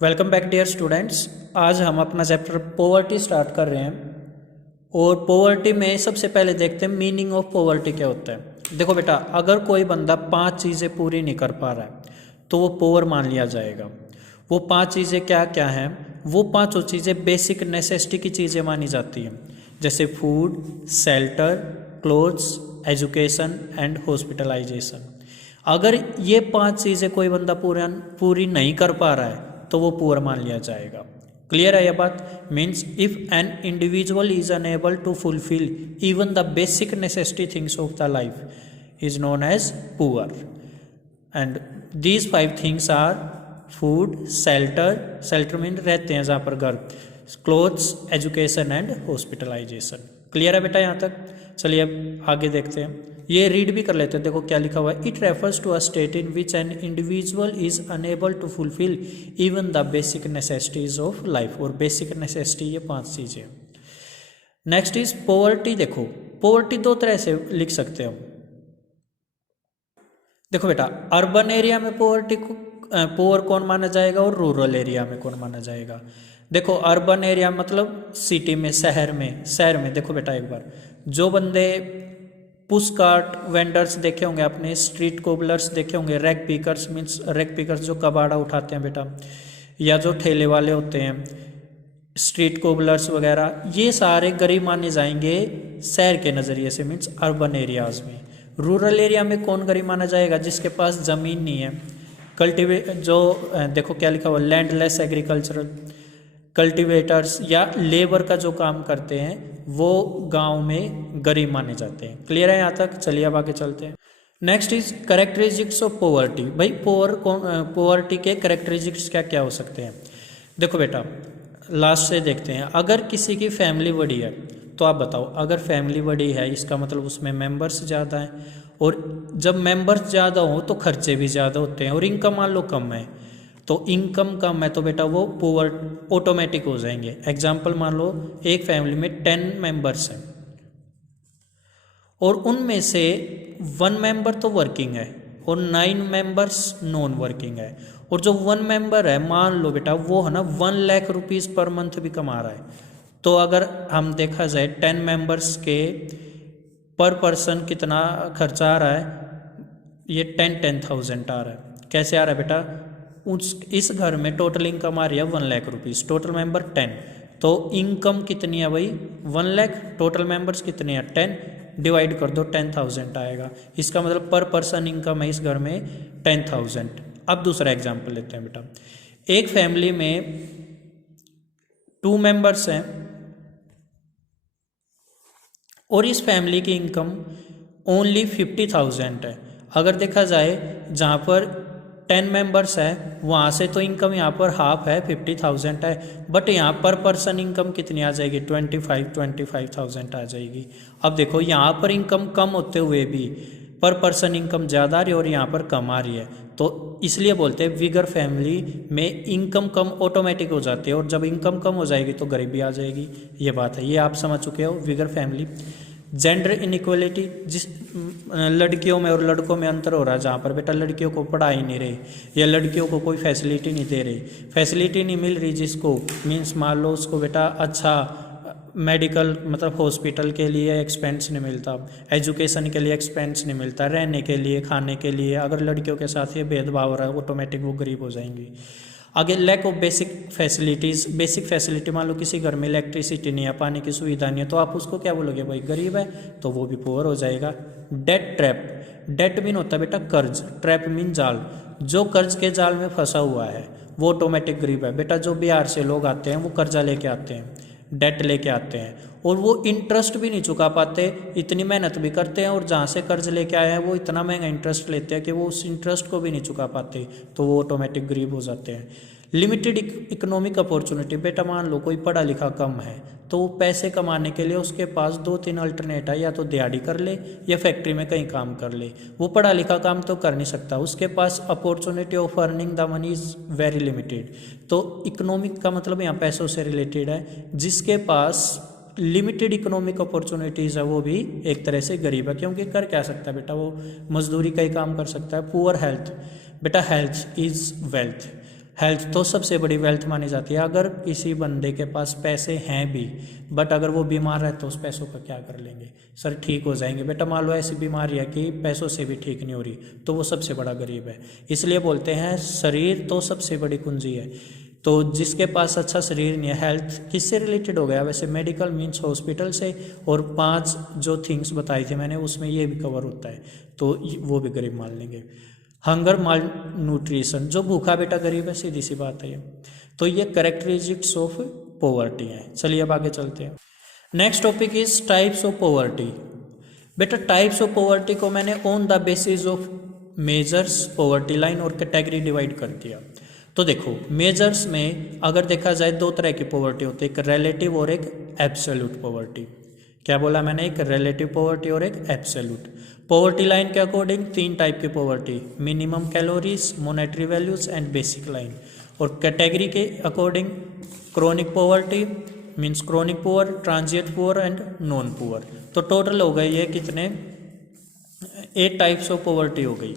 Welcome back dear students. आज हम अपना चैप्टर पॉवर्टी स्टार्ट कर रहे हैं और पॉवर्टी में सबसे पहले देखते हैं मीनिंग ऑफ पॉवर्टी क्या होता है। देखो बेटा, अगर कोई बंदा 5 चीज़ें पूरी नहीं कर पा रहा है तो वो पोअर मान लिया जाएगा। वो 5 चीज़ें क्या क्या हैं? वो पाँचों चीज़ें बेसिक नेसेसिटी की चीज़ें मानी जाती हैं, जैसे food, shelter, clothes, education and hospitalization. अगर ये 5 चीज़ें कोई बंदा पूरी नहीं कर पा रहा है तो वो पुअर मान लिया जाएगा। क्लियर है यह बात? Means if an individual is unable to fulfil even the basic necessity things of the life is known as poor. And these 5 things are food, shelter mean रहते हैं जहाँ पर घर, clothes, education and hospitalization. Clear है बेटा यहाँ तक? चलिए अब आगे देखते हैं। ये रीड भी कर लेते हैं। देखो क्या लिखा हुआ है। It refers to a state in which an individual is unable to fulfil even the basic necessities of life. और बेसिक नेसेसिटी ये 5 चीजें। Next is poverty. देखो पॉवर्टी 2 तरह से लिख सकते हैं हम। देखो बेटा, अर्बन एरिया में पॉवर्टी को पुअर कौन माना जाएगा और रूरल एरिया में कौन माना जाएगा। देखो अर्बन एरिया मतलब सिटी में, शहर में देखो बेटा एक बार, जो बंदे पुश कार्ट वेंडर्स देखे होंगे आपने, स्ट्रीट कोबलर्स देखे होंगे, rag pickers means rag pickers जो कबाड़ा उठाते हैं बेटा, या जो ठेले वाले होते हैं, स्ट्रीट कोबलर्स वगैरह, ये सारे गरीब माने जाएंगे शहर के नज़रिए से, मीन्स अर्बन एरियाज में। रूरल एरिया में कौन गरीब माना जाएगा? जिसके पास ज़मीन नहीं है, देखो क्या लिखा हुआ, लैंडलेस एग्रीकल्चरल कल्टीवेटर्स या लेबर का जो काम करते हैं वो गांव में गरीब माने जाते हैं। क्लियर है यहाँ तक? चलिए अब आगे चलते हैं। Next is characteristics of poverty. भाई पॉवर्टी के कैरेक्टरिस्टिक्स क्या क्या हो सकते हैं? देखो बेटा लास्ट से देखते हैं। अगर किसी की फैमिली बड़ी है तो आप बताओ, अगर फैमिली बड़ी है इसका मतलब उसमें मेंबर्स ज़्यादा हैं, और जब मेंबर्स ज़्यादा हो तो खर्चे भी ज़्यादा होते हैं, और इनकम मान लो कम है तो इनकम कम है तो बेटा वो पुअर ऑटोमेटिक हो जाएंगे। एग्जाम्पल मान लो एक फैमिली में 10 मेंबर्स हैं और उनमें से 1 मेंबर तो वर्किंग है और 9 मेंबर्स नॉन वर्किंग है, और जो 1 मेंबर है मान लो बेटा वो है ना 1 लाख रुपीज़ पर मंथ भी कमा रहा है, तो अगर हम देखा जाए 10 मेंबर्स के पर पर्सन कितना खर्चा आ रहा है, ये 10,000 आ रहा है। कैसे आ रहा है बेटा? इस घर में टोटल इनकम आ रही है 1 लाख रुपीज़, टोटल मेंबर 10, तो इनकम कितनी है भाई 1 लाख, टोटल मेंबर्स कितने हैं 10, डिवाइड कर दो 10,000 आएगा। इसका मतलब पर पर्सन इनकम है इस घर में 10,000। अब दूसरा एग्जाम्पल लेते हैं बेटा। एक फैमिली में 2 मेंबर्स हैं और इस फैमिली की इनकम ओनली 50,000 है। अगर देखा जाए जहाँ पर 10 मेंबर्स है वहाँ से तो इनकम यहाँ पर हाफ है, 50,000 है, बट यहाँ पर पर्सन इनकम कितनी आ जाएगी 25,000 आ जाएगी। अब देखो यहाँ पर इनकम कम होते हुए भी पर पर्सन इनकम ज़्यादा आ रही है और यहाँ पर कम आ रही है, तो इसलिए बोलते हैं विगर फैमिली में इनकम कम ऑटोमेटिक हो जाती है, और जब इनकम कम हो जाएगी तो गरीबी आ जाएगी। ये बात है, ये आप समझ चुके हो विगर फैमिली। जेंडर इनइक्वलिटी, जिस लड़कियों में और लड़कों में अंतर हो रहा है, जहाँ पर बेटा लड़कियों को पढ़ा ही नहीं रहे या लड़कियों को कोई फैसिलिटी नहीं दे रही, फैसिलिटी नहीं मिल रही जिसको, मीन्स मान लो उसको बेटा अच्छा मेडिकल मतलब हॉस्पिटल के लिए एक्सपेंस नहीं मिलता, एजुकेशन के लिए एक्सपेंस नहीं मिलता, रहने के लिए, खाने के लिए, अगर लड़कियों के साथ ये भेदभाव हो रहा है ऑटोमेटिक वो गरीब हो जाएंगी। आगे lack of basic facilities, basic facility मान लो किसी घर में इलेक्ट्रिसिटी नहीं है, पानी की सुविधा नहीं है, तो आप उसको क्या बोलोगे भाई गरीब है, तो वो भी पुअर हो जाएगा। डेट ट्रैप, डेट मीन होता है बेटा कर्ज, ट्रैप मीन जाल, जो कर्ज के जाल में फंसा हुआ है वो ऑटोमेटिक गरीब है। बेटा जो बिहार से लोग आते हैं वो कर्जा लेके आते हैं, डेट लेके आते हैं, और वो इंटरेस्ट भी नहीं चुका पाते, इतनी मेहनत भी करते हैं और जहाँ से कर्ज लेके आए हैं वो इतना महंगा इंटरेस्ट लेते हैं कि वो उस इंटरेस्ट को भी नहीं चुका पाते, तो वो ऑटोमेटिक गरीब हो जाते हैं। लिमिटेड इकोनॉमिक अपॉर्चुनिटी, बेटा मान लो कोई पढ़ा लिखा कम है तो वो पैसे कमाने के लिए उसके पास 2-3 अल्टरनेट है, या तो दिहाड़ी कर ले या फैक्ट्री में कहीं काम कर ले, वो पढ़ा लिखा काम तो कर नहीं सकता, उसके पास opportunity of earning the money is very limited. तो इकोनॉमिक का मतलब यहाँ पैसों से रिलेटेड है, जिसके पास लिमिटेड इकोनॉमिक अपॉर्चुनिटीज़ है वो भी एक तरह से गरीब है, क्योंकि कर क्या सकता है बेटा वो मजदूरी का ही काम कर सकता है। पुअर हेल्थ, बेटा हेल्थ इज़ वेल्थ, हेल्थ तो सबसे बड़ी वेल्थ मानी जाती है। अगर किसी बंदे के पास पैसे हैं भी बट अगर वो बीमार है तो उस पैसों का क्या कर लेंगे? सर ठीक हो जाएंगे। बेटा मान लो ऐसी बीमारी है कि पैसों से भी ठीक नहीं हो रही तो वो सबसे बड़ा गरीब है। इसलिए बोलते हैं शरीर तो सबसे बड़ी कुंजी है। तो जिसके पास अच्छा शरीर नहीं है, हेल्थ किससे रिलेटेड हो गया वैसे? मेडिकल मीन्स हॉस्पिटल से, और 5 जो थिंग्स बताई थी मैंने उसमें ये भी कवर होता है, तो वो भी गरीब मान लेंगे। हंगर माल न्यूट्रिशन, जो भूखा बेटा गरीब है, सीधी सी बात है ये। तो ये करेक्टरिस्टिक्स ऑफ पॉवर्टी है। चलिए अब आगे चलते हैं। Next topic is types of poverty. बेटा टाइप्स ऑफ पॉवर्टी को मैंने on the basis of measures, poverty line और कैटेगरी डिवाइड कर दिया। तो देखो मेजर्स में अगर देखा जाए 2 तरह की पॉवर्टी होती है, एक रिलेटिव और एक एब्सोल्यूट पॉवर्टी। क्या बोला मैंने? एक रिलेटिव पॉवर्टी और एक एब्सोल्यूट। पॉवर्टी लाइन के अकॉर्डिंग 3 टाइप की poverty, minimum calories, monetary values and basic line. और कैटेगरी के according chronic poverty means chronic poor, transient poor and non poor. तो टोटल हो गए ये कितने? 8 टाइप्स ऑफ पॉवर्टी हो गई।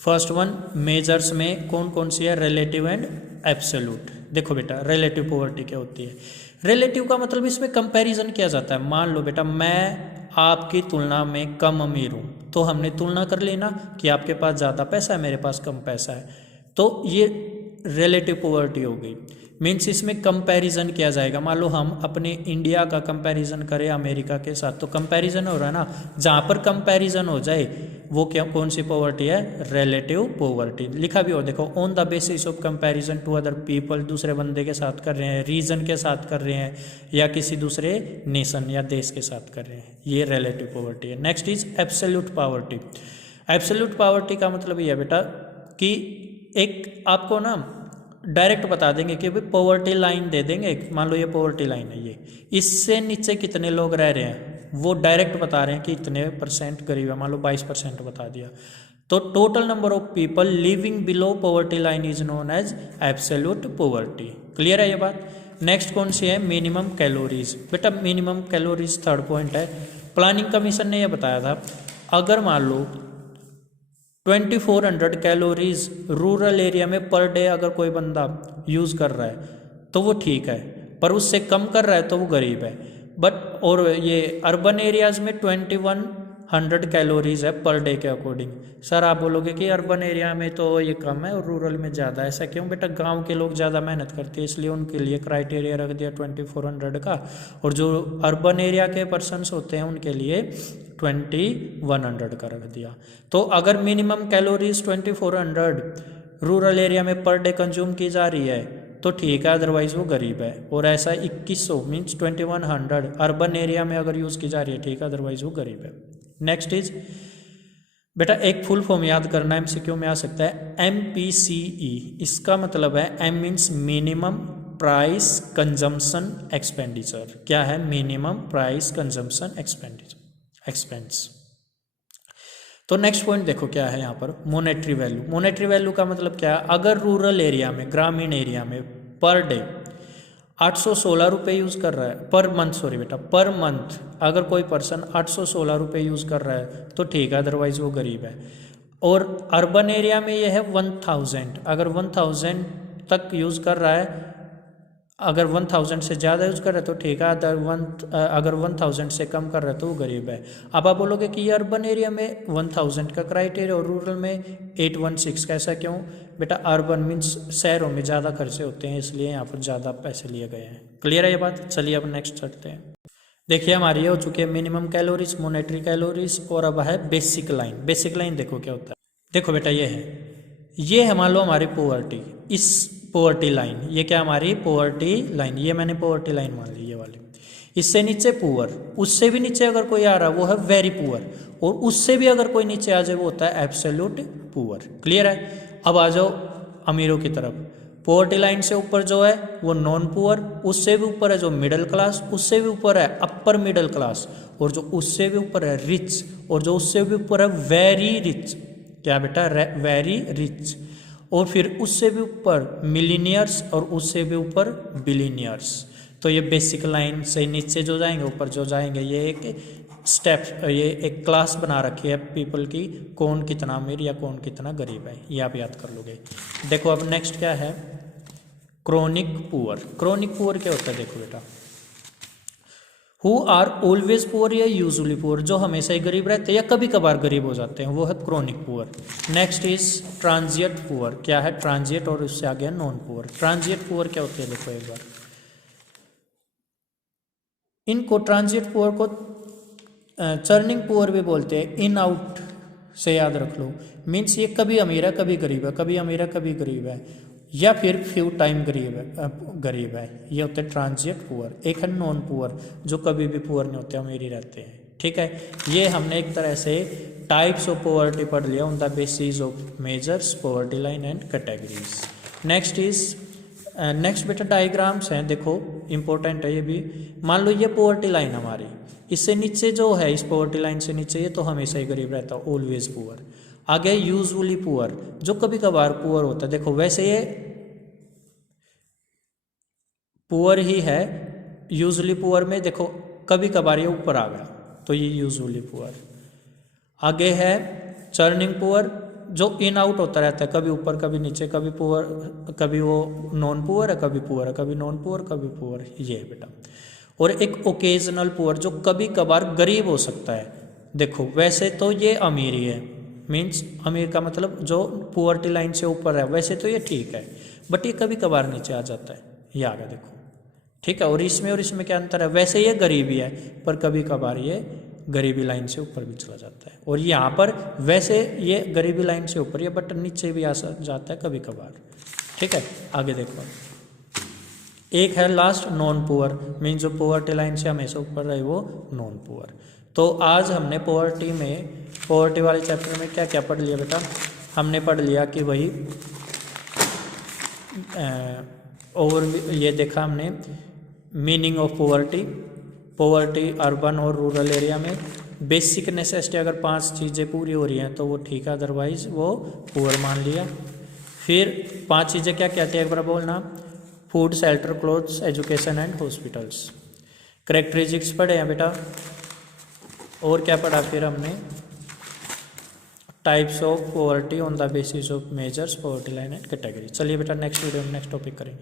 फर्स्ट वन मेजर्स में कौन कौन सी है? Relative and absolute. देखो बेटा रिलेटिव पॉवर्टी क्या होती है? रिलेटिव का मतलब इसमें कंपैरिजन किया जाता है। मान लो बेटा मैं आपकी तुलना में कम अमीर हूँ, तो हमने तुलना कर ली ना कि आपके पास ज़्यादा पैसा है, मेरे पास कम पैसा है, तो ये रिलेटिव पॉवर्टी हो गई। मीन्स इसमें कंपैरिजन किया जाएगा। मान लो हम अपने इंडिया का कंपैरिजन करें अमेरिका के साथ, तो कंपैरिजन हो रहा है ना। जहाँ पर कंपैरिजन हो जाए वो क्या, कौन सी पॉवर्टी है? Relative poverty. लिखा भी हो देखो, on the basis of comparison to other people, दूसरे बंदे के साथ कर रहे हैं, रीजन के साथ कर रहे हैं, या किसी दूसरे नेशन या देश के साथ कर रहे हैं, ये रिलेटिव पॉवर्टी है। Next is absolute poverty. Absolute poverty का मतलब ये है बेटा कि एक आपको ना डायरेक्ट बता देंगे कि भाई पॉवर्टी लाइन दे देंगे, मान लो ये पॉवर्टी लाइन है, ये इससे नीचे कितने लोग रह रहे हैं वो डायरेक्ट बता रहे हैं कि इतने % गरीब है, मान लो 22% बता दिया। तो total number of people living below poverty line is known as absolute poverty. Clear है ये बात? नेक्स्ट कौन सी है? Minimum calories. बेटा मिनिमम कैलोरीज थर्ड पॉइंट है। प्लानिंग कमीशन ने यह बताया था अगर मान लो 2400 कैलोरीज रूरल एरिया में पर डे अगर कोई बंदा यूज़ कर रहा है तो वो ठीक है, पर उससे कम कर रहा है तो वो गरीब है। बट और ये अर्बन एरियाज़ में 2100 कैलोरीज है पर डे के अकॉर्डिंग। सर आप बोलोगे कि अर्बन एरिया में तो ये कम है और रूरल में ज़्यादा, ऐसा क्यों? बेटा गांव के लोग ज़्यादा मेहनत करते हैं इसलिए उनके लिए क्राइटेरिया रख दिया 2400 का, और जो अर्बन एरिया के पर्सनस होते हैं उनके लिए 2100 का रख दिया। तो अगर मिनिमम कैलोरीज 2400 रूरल एरिया में पर डे कंज्यूम की जा रही है तो ठीक है, अदरवाइज वो गरीब है। और ऐसा 2100 मीन्स 2100 अर्बन एरिया में अगर यूज़ की जा रही है ठीक है, अदरवाइज वो गरीब है। नेक्स्ट इज बेटा एक फुल फॉर्म याद करना, MCQ में आ सकता है, MPCE। इसका मतलब है M means minimum price consumption expenditure. क्या है? Minimum price consumption expense. तो नेक्स्ट पॉइंट देखो क्या है यहाँ पर, मॉनेटरी वैल्यू। मॉनेटरी वैल्यू का मतलब क्या है? अगर रूरल एरिया में, ग्रामीण एरिया में पर डे 816 रुपये यूज़ कर रहा है पर मंथ, सॉरी बेटा पर मंथ, अगर कोई पर्सन 816 रुपये यूज़ कर रहा है तो ठीक है, अदरवाइज वो गरीब है। और अर्बन एरिया में ये है 1000, अगर 1000 तक यूज़ कर रहा है, अगर 1000 से ज़्यादा यूज़ कर रहा है तो ठीक है, अगर 1000 से कम कर रहा है तो वो गरीब है। अब आप बोलोगे कि ये अर्बन एरिया में 1000 का क्राइटेरिया और रूरल में 816 का, ऐसा क्यों? बेटा अर्बन मीन्स शहरों में ज़्यादा खर्चे होते हैं इसलिए यहाँ पर ज़्यादा पैसे लिए गए हैं। क्लियर है ये बात? चलिए अब नेक्स्ट चलते हैं। देखिए हमारी ये हो चुकी है मिनिमम कैलोरीज, मॉनेटरी कैलोरीज, और अब है बेसिक लाइन। बेसिक लाइन देखो क्या होता है। देखो बेटा ये है मान लो हमारी पॉवर्टी, इस पॉवर्टी लाइन, ये क्या हमारी पॉवर्टी लाइन, ये मैंने पॉवर्टी लाइन मान ली ये वाली। इससे नीचे पुअर, उससे भी नीचे अगर कोई आ रहा है वो है वेरी पुअर, और उससे भी अगर कोई नीचे आ जाए वो होता है एब्सोल्यूट पुअर। क्लियर है? अब आ जाओ अमीरों की तरफ। पॉवर्टी लाइन से ऊपर जो है वो नॉन पुअर, उससे भी ऊपर है जो मिडिल क्लास, उससे भी ऊपर है अपर मिडिल क्लास, और जो उससे भी ऊपर है रिच, और जो उससे भी ऊपर है वेरी रिच। क्या बेटा? Very rich. और फिर उससे भी ऊपर मिलीनियर्स, और उससे भी ऊपर बिलीनियर्स। तो ये बेसिक लाइन से नीचे जो जाएंगे ऊपर जो जाएंगे, ये एक स्टेप, ये एक क्लास बना रखी है पीपल की, कौन कितना अमीर या कौन कितना गरीब है, ये आप याद कर लोगे। देखो अब नेक्स्ट क्या है, क्रॉनिक पुअर। क्रॉनिक पुअर क्या होता है देखो बेटा, हु आर ऑलवेज पुअर या यूजुअली पुअर, जो हमेशा ही गरीब रहते हैं या कभी कभार गरीब हो जाते हैं, वो है chronic poor. Next is transient poor. क्या है ट्रांजिएंट और उससे आ गया नॉन पुअर। ट्रांजिएंट पुअर क्या होती है देखो एक बार, इनको ट्रांजिएंट पुअर को चर्निंग पुअर भी बोलते हैं, इन आउट से याद रख लो। मीन्स ये कभी अमीर है कभी गरीब है, कभी अमीर है कभी गरीब है, या फिर फ्यू टाइम गरीब है, ये होते हैं ट्रांजिएंट पुअर। एक है नॉन पुअर, जो कभी भी पुअर नहीं होते, अमीर ही रहते हैं। ठीक है, ये हमने एक तरह से टाइप्स ऑफ पॉवर्टी पढ़ लिया on the basis of measures, poverty line and categories. Next बेटा डायग्राम्स हैं, देखो इंपॉर्टेंट है ये भी। मान लो ये पॉवर्टी लाइन हमारी, इससे नीचे जो है, इस पॉवर्टी लाइन से नीचे, ये तो हमेशा ही गरीब रहता है, ऑलवेज पुअर। आगे यूजुअली पुअर, जो कभी कभार पुअर होता है। देखो वैसे ये पुअर ही है, यूजुअली पुअर में देखो कभी कभार ये ऊपर आ गया, तो ये यूजुअली पुअर। आगे है चर्निंग पुअर, जो इन आउट होता रहता है, कभी ऊपर कभी नीचे, कभी पुअर, कभी वो नॉन पुअर है, कभी पुअर है, कभी नॉन पुअर, कभी पुअर, ये है बेटा। और एक ओकेजनल पुअर, जो कभी कभार गरीब हो सकता है। देखो वैसे तो ये अमीर ही है, मीन्स अमीर का मतलब जो पुअर्टी लाइन से ऊपर है, वैसे तो ये ठीक है, बट ये कभी कभार नीचे आ जाता है, ये आ गया देखो। ठीक है, और इसमें क्या अंतर है, वैसे ये गरीबी है पर कभी कभार ये गरीबी लाइन से ऊपर भी चला जाता है। और यहाँ पर वैसे ये गरीबी लाइन से ऊपर है बट नीचे भी आ जाता है कभी कभार। ठीक है, आगे देखो। एक है लास्ट नॉन पुअर, मीन जो पॉवर्टी लाइन से हमेशा ऊपर रहे वो नॉन पुअर। तो आज हमने पॉवर्टी वाले चैप्टर में क्या क्या पढ़ लिया बेटा, हमने पढ़ लिया कि भाई ये देखा हमने मीनिंग ऑफ पॉवर्टी अर्बन और रूरल एरिया में। बेसिक नेसेसिटी अगर 5 चीज़ें पूरी हो रही हैं तो वो ठीक है, अदरवाइज वो पुअर मान लिया। फिर 5 चीज़ें क्या कहती है एक बार बोलना, food, shelter, clothes, education and hospitals. Characteristics पढ़े हैं बेटा, और क्या पढ़ा फिर हमने, types of poverty on the basis of measures, poverty line and category. चलिए बेटा नेक्स्ट वीडियो में नेक्स्ट टॉपिक करेंगे।